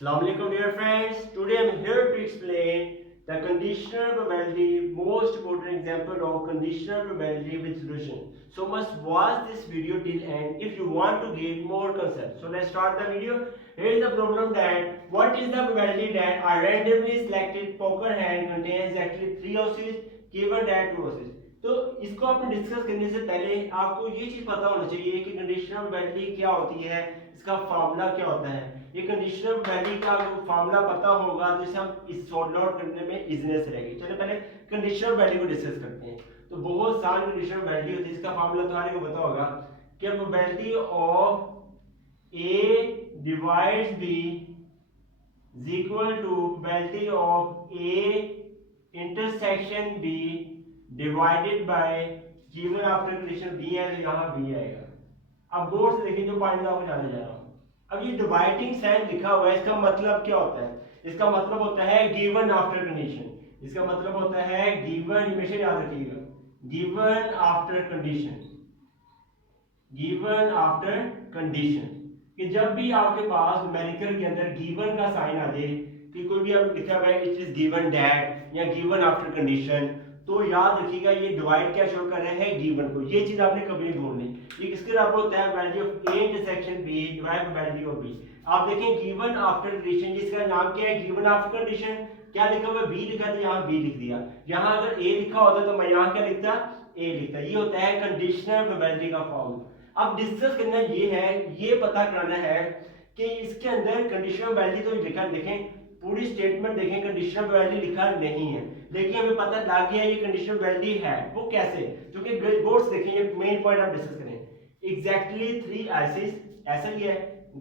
Assalamu alaikum dear friends. Today I am here to explain the conditional probability, most important example of conditional probability with solution. So must watch this video till end if you want to get more concepts. So let's start the video. Here is the problem that what is the probability that a randomly selected poker hand contains exactly 3 houses given that 2 houses. तो इसको आपने discuss करने से पहले आपको ये चीज पता होना चाहिए कि कंडीशनल प्रोबेबिलिटी क्या होती है, इसका फार्मूला क्या होता है। ये कंडीशनल प्रोबेबिलिटी का फार्मूला पता होगा तो इसे हम इस सॉल्व आउट करने में इजीनेस रहेगी। चलिए पहले कंडीशनल प्रोबेबिलिटी को डिस्कस करते हैं। तो बहुत सारी कंडीशनल प्रोबेबिलिटी होती है, इसका फार्मूला तुम्हारे को पता होगा कि probability of A divides B is equal to probability of A intersection B divided by given after condition B है तो यहाँ बी आएगा। अब गौर से देखिए जो पॉइंट आपको जाने जा रहा हूँ। अब ये डिवाइडिंग साइन लिखा हुआ है, इसका मतलब क्या होता है? इसका मतलब होता है गिवन आफ्टर कंडीशन। इसका मतलब होता है गिवन, हमेशा याद रखिएगा, given after condition, given after condition. कि जब भी आपके पास न्यूमेरिकल के अंदर गिवन का साइन आ जाए कि कोई भी आप लिखा हुआ है इट इज गिवन दैट या गिवन आफ्टर कंडीशन, तो याद रखिएगा ये डिवाइड क्या शो कर रहे हैं, गिवन को। ये चीज आपने कभी नहीं भूलनी। ये किसके बराबर होता है? Value of A intersection B divide by value of B. आप देखें गिवन आफ्टर कंडीशन, जिसका नाम क्या है गिवन आफ्टर कंडीशन। क्या लिखा हुआ है? बी लिखा तो यहाँ बी लिख दिया। यहाँ अगर ए लिखा होता तो मैं यहाँ क्या लिखता? ए लिखता। ये होता है कंडीशनल प्रोबेबिलिटी का फॉर्म। अब डिस्कस करना ये है, ये पता करना है कि इसके अंदर कंडीशनल प्रोबेबिलिटी तो लिखा, देखें पूरी स्टेटमेंट देखें, कंडीशनल प्रोबेबिलिटी लिखा नहीं है, लेकिन हमें पता लग गया ये कंडीशनल प्रोबेबिलिटी है। वो कैसे? क्योंकि गौर से देखें, ये मेन पॉइंट आप डिस्कस करें। एग्जैक्टली 3 एसिस, ऐसा ही है,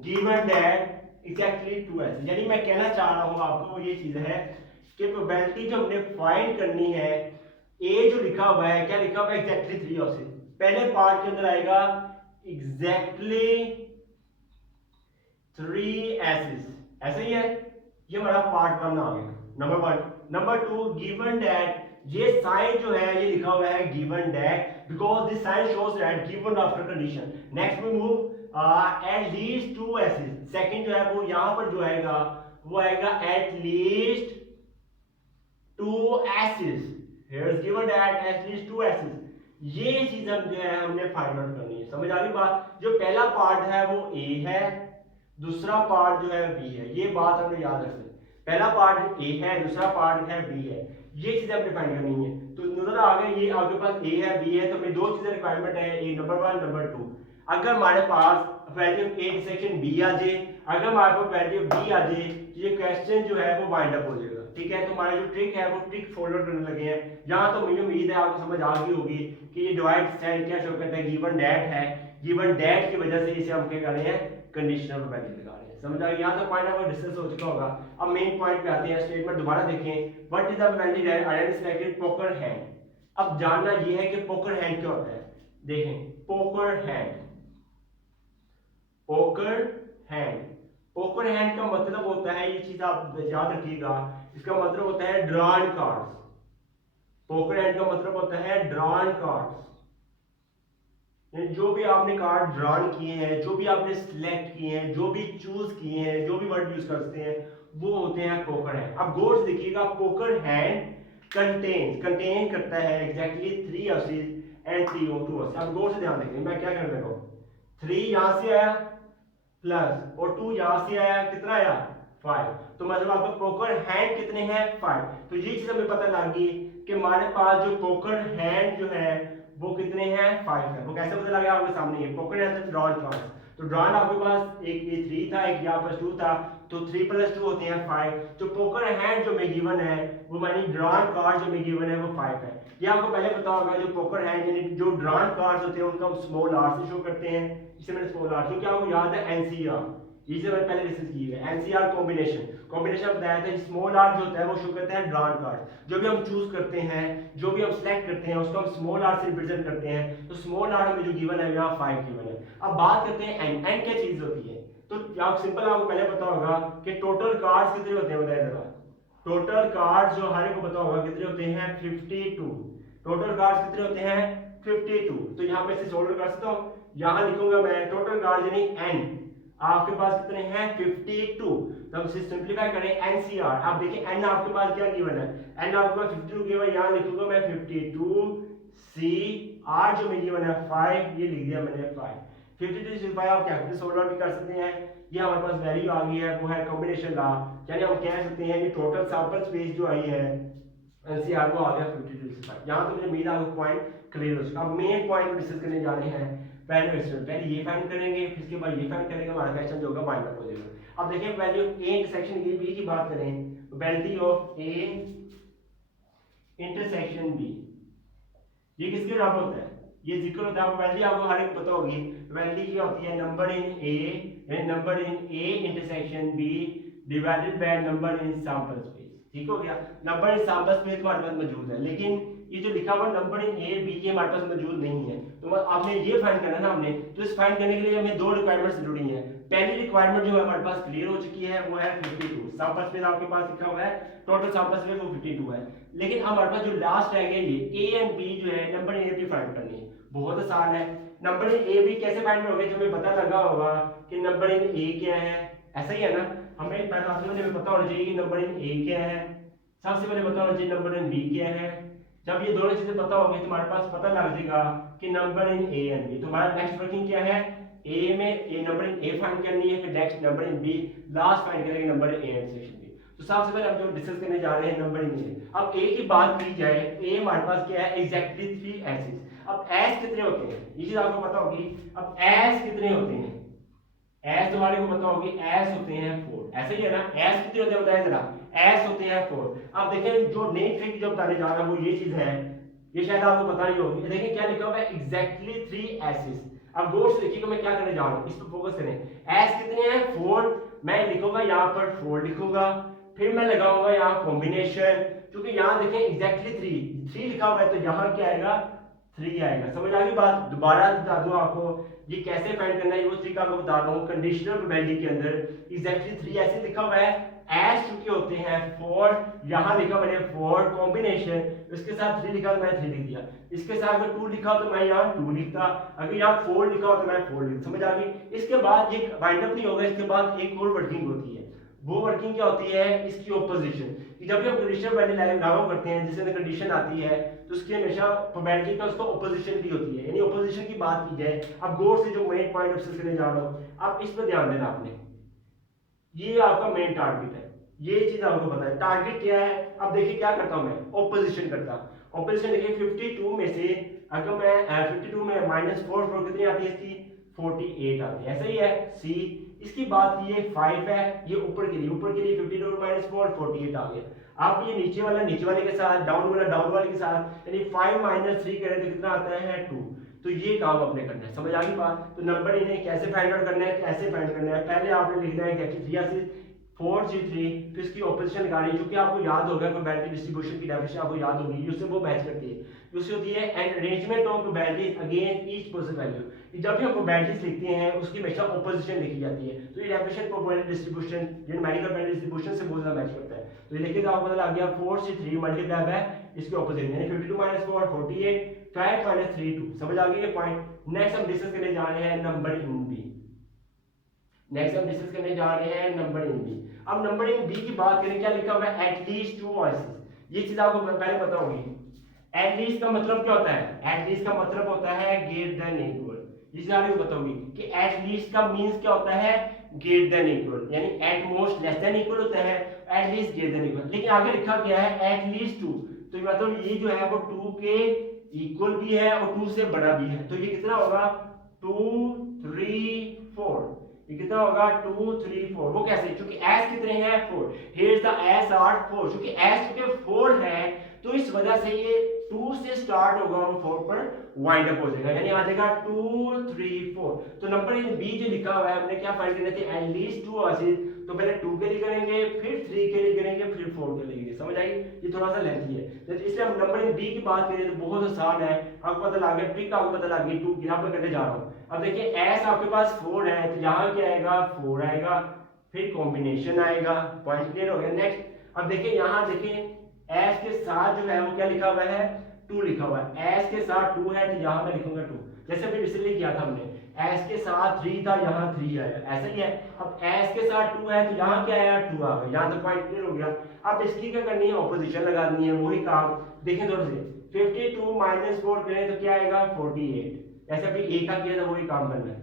गिवन दैट एग्जैक्टली 2 एसिस। यानी मैं कहना चाह रहा हूं आपको ये चीज है कि प्रोबेबिलिटी जो हमने फाइंड करनी है, ए जो लिखा हुआ है, क्या लिखा हुआ है? एग्जैक्टली 3 एसिस। पहले पार्ट के अंदर आएगा एग्जैक्टली 3 एसिस, ऐसा ही है। ये हमारा पार्ट 1 आ गया, नंबर 1। नंबर 2, गिवन दैट, ये साइन जो है ये लिखा हुआ है given that because this sign shows that given after condition. Next we move at least 2 aces. Second जो है वो यहां पर जो आएगा वो आएगा at least 2 aces. Here is given that at least 2 aces. ये चीज हम जो है हमने फाइंड आउट करनी है। समझ आ गई बात? जो पहला पार्ट है वो ए है, दूसरा पार्ट जो है बी है। ये बात हमें याद रखनी है। पहला पार्ट ए है, दूसरा पार्ट है बी है। ये चीजें हमने फाइंड करनी है। तो नजर आ गया ये आपके पास ए है बी है, तो हमें दो चीजें रिक्वायरमेंट है, ए नंबर 1 नंबर 2। अगर हमारे पास value of A intersection B आ जाए, अगर हमारे पास वैल्यू ऑफ बी आ जाए, तो ये क्वेश्चन जो है वो वाइंड अप हो जाएगा। ठीक है, तो हमारा जो ट्रिक है वो ट्रिक फॉलो करने लगे हैं। यहाँ तो मुझे उम्मीद है आपको समझ आ गई होगी कि ये डिवाइड साइन क्या शो करता है, गिवन दैट है। गिवन दैट की वजह से इसे हम क्या कर रहे हैं, कंडीशनल प्रोबेबिलिटी लगा रहे हैं। समझ आ गया? यहाँ तो पॉइंट आपको डिस्कस हो चुका होगा। अब मेन पॉइंट पे आते हैं, स्टेटमेंट दोबारा देखें। What is the probability that identified selected poker hand. अब जानना ये है कि पोकर हैंड क्या होता है। देखें, poker hand, poker hand, poker hand का मतलब होता है, ये चीज आप याद रखिएगा, इसका मतलब होता है ड्रॉन कार्ड्स। पोकर हैंड का मतलब होता है ड्रॉन कार्ड्स। जो भी आपने कार्ड ड्रॉन किए हैं, जो भी आपने सिलेक्ट किए हैं, जो भी चूज किए हैं, जो भी वर्ड यूज करते हैं, वो होते हैं पोकर हैंड। अब गौर से देखिएगा, पोकर हैंड कंटेन करता है एग्जैक्टली 3 एसिस एंड 3 2 एसिस। अब गौर से ध्यान देखें, मैं क्या करने लगा हूं, 3 यहां से आया प्लस और 2 यहां से आया, कितना आया 5। तो मतलब आपका पोकर हैंड कितने हैं 5। तो ये चीज हमें पता लग गई कि हमारे पास जो पोकर हैंड जो है वो कितने हैं 5 है। वो कैसे पता लगा आपके सामने, ये पोकर हैंड से ड्रॉन कार्ड। तो ड्रॉन आपके पास एक ये 3 था, एक यहाँ पर 2 था, तो 3 + 2 होते हैं 5। तो पोकर हैंड जो में गिवन है वो मानी ड्रॉन कार्ड जो में गिवन है वो 5 है। ये आपको पहले पता होगा, जो पोकर हैंड यानी जो ड्रॉन कार्ड्स होते हैं उनका हम स्मॉल आर से शो करते हैं। इसे मैंने स्मॉल आर, क्योंकि आपको याद है एनसीआर, इसे मैंने पहले डिस्कस की है, एनसीआर कॉम्बिनेशन बताया था। स्मॉल आर जो होता है वो शो करता है ड्रॉन कार्ड। जो भी हम चूज करते हैं, जो भी हम सिलेक्ट करते हैं, उसको हम स्मॉल आर से रिप्रेजेंट करते हैं। तो स्मॉल आर में जो गिवन है यहाँ 5 गिवन है। अब बात करते हैं एन। एन क्या चीज होती है? तो आप सिंपल आपको पहले पता होगा कि टोटल कार्ड्स कितने होते हैं, बताया जरा। टोटल कार्ड्स जो हर एक को पता होगा कितने होते हैं 52। टोटल कार्ड्स कितने होते हैं 52। तो यहाँ पे इसे सोल्व कर सकता हूँ, यहाँ लिखूंगा मैं टोटल कार्ड यानी एन आपके पास कितने हैं 52। तो हम इसे सिंपलीफाई करें एनसीआर। आप देखिए एन आपके पास क्या गिवन है, एन आपके पास 52 गिवन, यहाँ लिखूंगा मैं 52 सी, आर जो में गिवन है 5, ये लिख दिया मैंने 5। 52 से 5 आप क्या करते हैं, सोल्व आउट भी कर सकते हैं। ये हमारे पास वैल्यू आ गई है, वो है कॉम्बिनेशन लॉ, यानी हम कह सकते हैं ये टोटल सैंपल स्पेस जो आई है एनसीआर वो आ गया 52 से 5। यहाँ तो मुझे उम्मीद है आपको पॉइंट क्लियर हो चुका। अब मेन पॉइंट को डिस्कस करने जा रहे हैं। पहले ये फाइंड करेंगे, फिर इसके बाद ये फाइंड करेंगे, हमारा क्वेश्चन जो होगा वाइंड अप हो जाएगा। अब देखिए value A intersection A B की बात करें, value of A intersection B, ये किसके बराबर होता है, ये जिक्र होता है। वैल्यू आपको हर एक पता होगी, वैल्यू क्या होती है, number in A, number in A intersection B divided by number in sample space. ठीक हो गया, नंबर इन सैंपल स्पेस हमारे पास मौजूद है, लेकिन ये जो लिखा हुआ नंबर इन ए बी ये हमारे पास मौजूद नहीं है। तो आपने ये फाइंड करना ना हमने, तो इस फाइंड करने के लिए हमें दो रिक्वायरमेंट्स जरूरी है। पहली रिक्वायरमेंट जो है हमारे पास क्लियर हो चुकी है, वो है 52 सैंपल स्पेस आपके पास लिखा हुआ है, टोटल सैंपल स्पेस वो 52 है। लेकिन हमारे पास जो लास्ट रह गया ये ए एंड बी जो है number in A B find करनी है, बहुत आसान है। नंबर इन ए बी कैसे फाइंड करोगे, जो हमें पता लगा होगा कि नंबर इन ए क्या है, ऐसा ही है ना, हमें पहले पता होना चाहिए कि नंबर इन ए क्या है, सबसे पहले पता होना चाहिए नंबर इन बी क्या है। जब ये दोनों चीजें पता होंगी तो हमारे पास पता लग जाएगा कि number in A and B. तो हमारा नेक्स्ट वर्किंग क्या है, ए में ए नंबर इन ए फाइंड करनी है, फिर next number in B, last find करेंगे number in A intersection B. तो सबसे पहले हम जो डिस्कस करने जा रहे हैं नंबर इन ए। अब ए की बात की जाए, ए हमारे पास क्या है, एग्जैक्टली 3 एसेस। अब एस कितने होते हैं ये चीज आपको पता होगी। अब एस कितने होते हैं, एस तुम्हारे को पता होगी, एस होते हैं 4, ऐसे ही है ना, एस कितने होते हैं बताइए जरा, एस होते हैं 4। अब देखें जो नई ट्रिक जो बताने जा रहा हूं वो ये चीज है, ये शायद आपको पता नहीं होगी। देखिए क्या लिखा हुआ है, एग्जैक्टली 3 एसेस। अब गौर से देखिएगा मैं क्या करने जा रहा हूं, इस पर फोकस करें। एस कितने हैं 4, मैं लिखूंगा यहाँ पर 4 लिखूंगा, फिर मैं लगाऊंगा यहाँ कॉम्बिनेशन, क्योंकि यहाँ देखें एग्जैक्टली 3 लिखा हुआ है, तो यहाँ क्या आएगा 3 आएगा। समझ आ गई बात, दोबारा बता दूं आपको ये कैसे फाइंड करना है, वो तरीका आपको बता रहा हूँ। कंडीशनल प्रोबेबिलिटी के अंदर एग्जैक्टली 3 ऐसे लिखा हुआ है, एस चूंकि होते हैं 4, यहाँ लिखा मैंने 4 कॉम्बिनेशन, इसके साथ 3 लिखा तो मैंने 3 लिख दिया, इसके साथ अगर 2 लिखा तो मैं यहाँ 2 लिखता, अगर यहाँ 4 लिखा हो तो मैं 4 लिखता। समझ आ गई। इसके बाद ये वाइंड अप नहीं होगा, इसके बाद एक और वर्किंग होती है। वो वर्किंग क्या होती है, इसकी ऑपोजिशन। जब भी हम कंडीशनल वैल्यू लागू करते हैं, जिसमें कंडीशन आती है, तो उसकी हमेशा प्रोबेबिलिटी का उसको ऑपोजिशन भी होती है, यानी ऑपोजिशन की बात की जाए। अब गौर से जो मेन पॉइंट डिस्कस करने जा रहा हूं, अब इस पर ध्यान देना आपने, ये आपका मेन टारगेट है, ये चीज आपको पता है टारगेट क्या है। अब देखिए क्या करता हूं मैं, ऑपोजिशन करता। ऑपोजिशन देखिए 52 में से अगर मैं 52 में -4 कितनी आती है, इसकी 48 आती है, ऐसा ही है। सी इसकी बात की, ये 5 है, ये ऊपर के लिए 52 -4 48 आ गया। आप ये नीचे वाला नीचे वाले के साथ, डाउन वाला डाउन वाले के साथ, यानी 5 - 3 करें तो कितना आता है 2। तो ये काम आपने करना है, समझ आ गई बात। तो नंबर इन्हें कैसे फाइंड आउट करना है, कैसे फाइंड करना है, पहले आपने लिखना है कि 3 से 4 से 3, फिर इसकी ऑपोजिशन निकालनी है, क्योंकि आपको याद होगा प्रोबेबिलिटी डिस्ट्रीब्यूशन की डेफिनेशन आपको याद होगी, उससे वो मैच करती है। दूसरी होती है an arrangement of probabilities against each possible value. जब भी हम प्रोबेबिलिटीज लिखते हैं उसकी हमेशा ऑपोजिशन लिखी जाती है, तो ये definition probability distribution numerical probability distribution से बहुत ज्यादा मैच करता है। तो ये देखिएगा आपको पता लग गया 4 से 3 मल्टीप्लाई है इसके ऑपोजिट, यानी 52 - 4 48, 5 - 3 2। समझ आ गई ये पॉइंट। नेक्स्ट हम डिस्कस करने जा रहे हैं नंबर इन बी। नेक्स्ट हम डिस्कस करने जा रहे हैं नंबर इन बी। अब नंबर इन बी की बात करें, क्या लिखा हुआ है, एटलीस्ट 2 वॉइसेस। ये चीज आपको पहले पता होगी। एटलीस्ट का मतलब क्या होता है, एटलीस्ट का मतलब होता है ग्रेटर देन इक्वल। ये चीज आपको पता होगी कि एटलीस्ट का मींस क्या होता है, ग्रेटर देन इक्वल, यानी at most less than equal होता है, एटलीस्ट ग्रेटर देन इक्वल। लेकिन आगे लिखा गया है एटलीस्ट 2, तो मतलब ये जो है वो 2 के इक्वल भी है और 2 से बड़ा भी है। तो ये कितना होगा 2 3 4, ये कितना होगा 2 3 4। वो कैसे, क्योंकि s कितने हैं 4, here is the s are 4, क्योंकि s के 4 है तो इस वजह से ये 2 से स्टार्ट होगा और 4 पर वाइंड अप हो जाएगा, यानी आ जाएगा 2 3 4। तो नंबर इन बी जो लिखा हुआ है हमने क्या फाइंड करने थे, एटलीस्ट 2 वॉइसेस। तो पहले 2 के लिए करेंगे, फिर 3 के लिए करेंगे, फिर 4 के लिए। समझ आई, ये थोड़ा सा लेंथी है, तो इसलिए हम नंबर इन बी की बात करें तो बहुत आसान है, आपको पता लग गया, ट्रिक आपको पता लग गई। 2 यहाँ पर करने जा रहा हूँ। अब देखिए s आपके पास 4 है, तो यहाँ क्या आएगा 4 आएगा, फिर कॉम्बिनेशन आएगा। पॉइंट क्लियर हो गया। नेक्स्ट अब देखिए यहाँ देखिए s के साथ जो है वो क्या लिखा हुआ है 2 लिखा हुआ है, s के साथ 2 है, तो यहाँ मैं लिखूंगा 2, जैसे अभी रिसेंटली किया था हमने। एस के साथ 3 था, यहाँ 3 आया, ऐसा ही है। अब एस के साथ 2 है तो यहाँ क्या आया, 2 आ गया। यहाँ तो पॉइंट क्लियर हो गया। अब इसकी क्या करनी है, ऑपोजिशन लगानी है, वही काम देखें थोड़े से। 52 माइनस 4 करें तो क्या आएगा, 48। ऐसे भी एक का किया था वही काम करना है,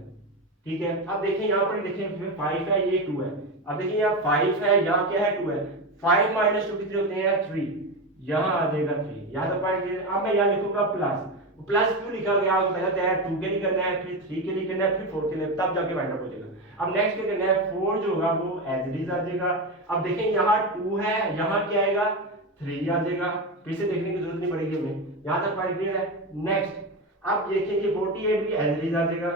ठीक है। अब देखिए यहाँ पर देखिए 5 है, ये 2 है। अब देखिए यहाँ 5 है, यहाँ क्या है, 2 है। 5 माइनस 2 कितने होते हैं, 3। यहाँ आ जाएगा 3, यहाँ तो पॉइंट क्लियर। अब मैं यहाँ लिखूंगा प्लस। प्लस क्यों लिखा गया, आपको पता है 2 के लिए करना है, फिर 3 के लिए करना है, फिर 4 के लिए, तब जाके फाइंड आउट हो जाएगा। अब नेक्स्ट क्या करना है, 4 जो होगा वो एज इट इज आ जाएगा। अब देखें यहाँ 2 है, यहाँ क्या आएगा, 3 आ जाएगा। फिर से देखने की जरूरत नहीं पड़ेगी हमें, यहाँ तक पॉइंट क्लियर है। नेक्स्ट अब देखेंगे 48 भी एज इट इज आ जाएगा,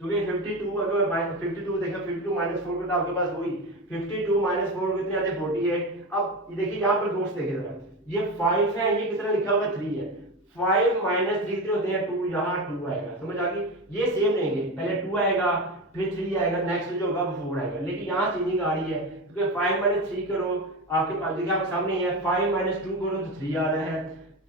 क्योंकि 52 अगर 52 देखा 52 माइनस 4 करता आपके पास वही 52 माइनस 4 कितने आते हैं, 48। अब ये देखिए यहाँ पर दोस्त देखिए जरा, ये 5 है, ये कितना लिखा हुआ 3 है। 5 माइनस 3 कितने होते हैं, 2। यहाँ 2 आएगा, समझ आ गई। ये सेम रहेंगे, पहले 2 आएगा, फिर 3 आएगा, नेक्स्ट जो होगा वो 4 आएगा। लेकिन यहाँ चेंजिंग आ रही है, क्योंकि 5 माइनस 3 करो, आपके पास देखिए आपके सामने है, 5 माइनस 2 करो तो 3 आ रहा है,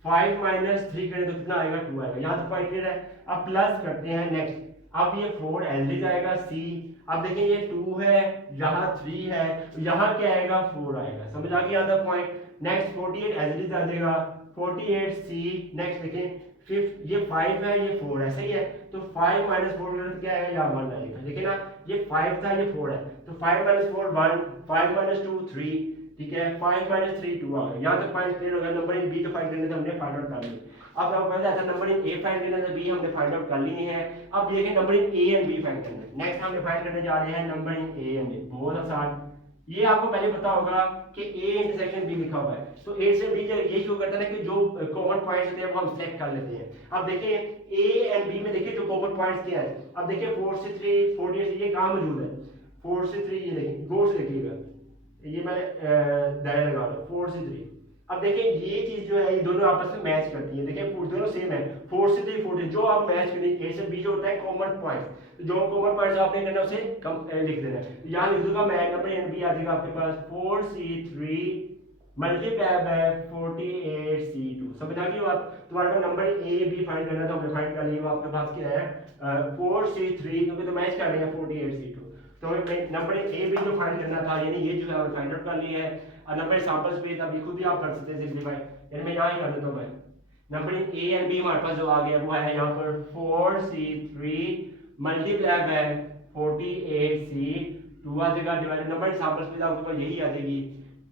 5 माइनस 3 करें तो कितना आएगा, 2 आएगा। यहाँ तो पॉइंट क्लियर है। अब प्लस करते हैं नेक्स्ट। अब ये 4 एज इट आएगा, सी। अब देखिए ये 2 है, यहाँ 3 है, यहाँ क्या आएगा, 4 आएगा, समझ आ गया यहाँ पॉइंट। नेक्स्ट 48 एज इट आ जाएगा, 48 सी। नेक्स्ट देखें फिफ्थ, ये 5 है, ये 4 है, सही है। तो 5 माइनस 4 क्या है, यहाँ 1 आएगा। देखिए ना, ये 5 था, ये 4 है, तो 5 माइनस 4 1, 5 माइनस 2 3, ठीक है। 5 माइनस 3 2 आ गया। यहाँ तक पॉइंट क्लियर हो गया। नंबर इन बी तो फाइंड करने से हमने फाइंड आउट कर लिया। अब आपको पता है नंबर इन ए फाइंड करने से बी हमने फाइंड आउट कर लिए हैं। अब देखें number in A and B find करना है। नेक्स्ट हमने फाइंड करने जा रहे हैं number in A and B. बहुत आसान, ये आपको पहले पता होगा कि ए इंटरसेक्शन बी लिखा हुआ है, तो ए से बी ये शो करता है कि जो कॉमन पॉइंट्स होते हैं वो हम सेलेक्ट कर लेते हैं। अब देखिए ए एंड बी में देखिए जो कॉमन पॉइंट्स क्या है। अब देखिए 4 से 3 48 से ये कहाँ मौजूद है, 4 से 3 ये देखिए, गौर से देखिएगा, ये मैंने दायरा लगा रहा हूँ 4 से 3। अब देखिए ये चीज जो है ये दोनों आपस में मैच करती है। देखिए दोनों सेम है, 4 से 3 40, जो आप मैच करेंगे ए से बी जो होता है कॉमन पॉइंट, तो जो कॉमन पॉइंट्स आपने करना उसे लिख देना है। तो यहाँ लिख दूंगा मैं, नंबर एन बी आ जाएगा आपके पास 4c3 मल्टीप्लाई बाय 48c2। समझ आ गई बात। तुम्हारे पास नंबर ए बी फाइंड करना, तो हमने फाइंड कर लिया। आपके पास क्या है 4c3, क्योंकि तो मैच कर रहे हैं 48c2। तो नंबर ए बी जो फाइंड करना था, यानी ये जो है फाइंड आउट कर लिया है। और नंबर सैंपल्स पे अब ये खुद भी आप कर सकते हैं सिंपलीफाई, यानी मैं यहाँ ही कर देता हूँ मैं। नंबर ए एंड बी हमारे पास जो आ गया वो है यहाँ पर 4c3 मल्टीप्लाई बाय 48c2 आ जाएगा, डिवाइडेड नंबर सैंपल्स पे आपके पास यही आ जाएगी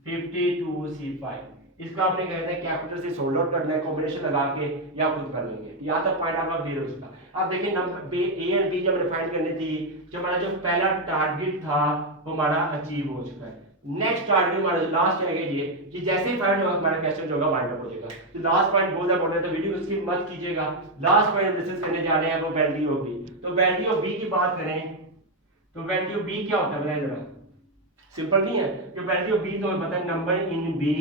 52c5। इसका आपने कहते हैं कैपिटल से सोल्व आउट करना है, कॉम्बिनेशन लगा के, या खुद कर लेंगे। यहाँ तक पॉइंट आपका क्लियर हो चुका। अब देखिए नंबर ए एंड बी जब फाइंड करनी थी, जो हमारा जो पहला टारगेट था वो हमारा अचीव हो चुका है। नेक्स्ट टारगेट हमारा लास्ट है ये कि जैसे ही फाइंड होगा हमारा क्वेश्चन जो होगा वाइंड अप हो जाएगा। तो लास्ट पॉइंट बहुत इंपॉर्टेंट है, तो वीडियो को स्किप मत कीजिएगा। लास्ट पॉइंट डिस्कस करने जा रहे हैं वो वैल्यू ऑफ बी। तो वैल्यू ऑफ बी की बात करें तो वैल्यू ऑफ बी क्या होता है बताइए जरा। सिंपल नहीं है कि वैल्यू ऑफ बी तो हमें पता है number in B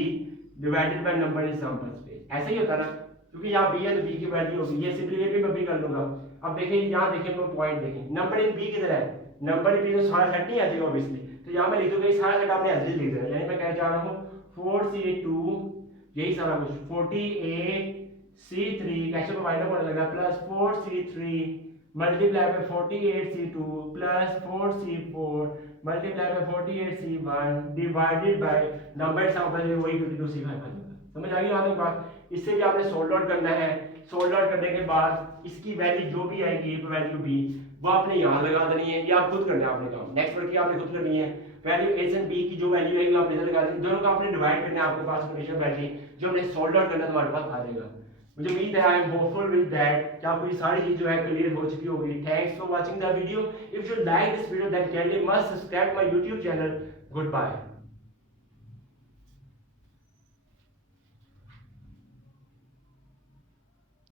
divided by number in some space, ऐसे ही होता है ना, क्योंकि यहाँ बी है तो बी की वैल्यू होगी। ये सिंपली मैं भी कर लूंगा। अब देखिए यहाँ देखिए वो पॉइंट देखिए, नंबर इन बी किधर है, नंबर इन बी तो सारा सेट नहीं आ जाएगा ऑब्वियसली, तो यहाँ मैं लिख दूंगा ये सारा सेट आपने ऐसे लिख देना। यानी मैं कहना चाह रहा हूँ 4c2 यही सारा कुछ 48c3 कैसे प्रोवाइड होने लगा plus 4c3 multiply by 48c2 plus 4c4 multiply by 48c1 divided by number sample वही 52c5 समझ आ गई आपकी बात। इससे भी आपने सोल्व आउट करना है। सोल्व आउट करने के बाद इसकी वैल्यू जो भी आएगी वैल्यू बी वो आपने यहाँ लगा देनी है, या खुद करना है आपने काम। नेक्स्ट वर्क की आपने खुद करनी है। वैल्यू एस एंड बी की जो वैल्यू आएगी आपने इधर लगा देनी, दोनों को आपने डिवाइड करना है। आपके पास कंडीशन वैल्यू जो हमने सोल्व आउट करना है तुम्हारे पास आ जाएगा। मुझे उम्मीद है I am hopeful with that कि आपको ये सारी चीज जो है क्लियर हो चुकी होगी। Thanks for watching the video. If you like this video then kindly must subscribe my YouTube channel. Good bye.